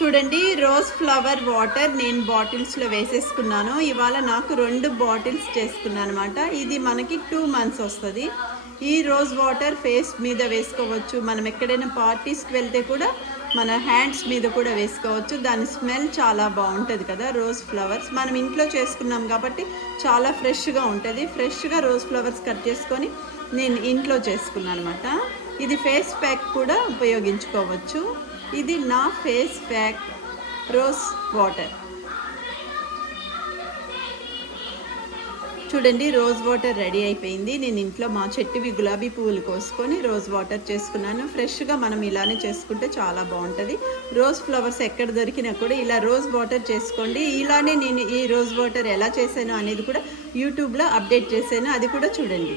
చూడండి, rose flower water నేను బాటిల్స్లో వేసేసుకున్నాను. ఇవాళ నాకు 2 బాటిల్స్ చేసుకున్నాను అనమాట. ఇది మనకి 2 months వస్తుంది. ఈ రోజ్ వాటర్ ఫేస్ మీద వేసుకోవచ్చు. మనం ఎక్కడైనా పార్టీస్కి వెళ్తే కూడా మన హ్యాండ్స్ మీద కూడా వేసుకోవచ్చు. దాని స్మెల్ చాలా బాగుంటుంది కదా. రోజ్ ఫ్లవర్స్ మనం ఇంట్లో చేసుకున్నాం కాబట్టి చాలా ఫ్రెష్గా ఉంటుంది. ఫ్రెష్గా రోజ్ ఫ్లవర్స్ కట్ చేసుకొని నేను ఇంట్లో చేసుకున్నాను అనమాట. ఇది ఫేస్ ప్యాక్ కూడా ఉపయోగించుకోవచ్చు. ఇది నా ఫేస్ ప్యాక్ రోజ్ వాటర్. చూడండి, రోజ్ వాటర్ రెడీ అయిపోయింది. నేను ఇంట్లో మా చెట్టువి గులాబీ పువ్వులు కోసుకొని రోజ్ వాటర్ చేసుకున్నాను. ఫ్రెష్గా మనం ఇలానే చేసుకుంటే చాలా బాగుంటుంది. రోజ్ ఫ్లవర్స్ ఎక్కడ దొరికినా కూడా ఇలా రోజ్ వాటర్ చేసుకోండి. ఇలానే నేను ఈ రోజ్ వాటర్ ఎలా చేశాను అనేది కూడా యూట్యూబ్లో అప్డేట్ చేశాను, అది కూడా చూడండి.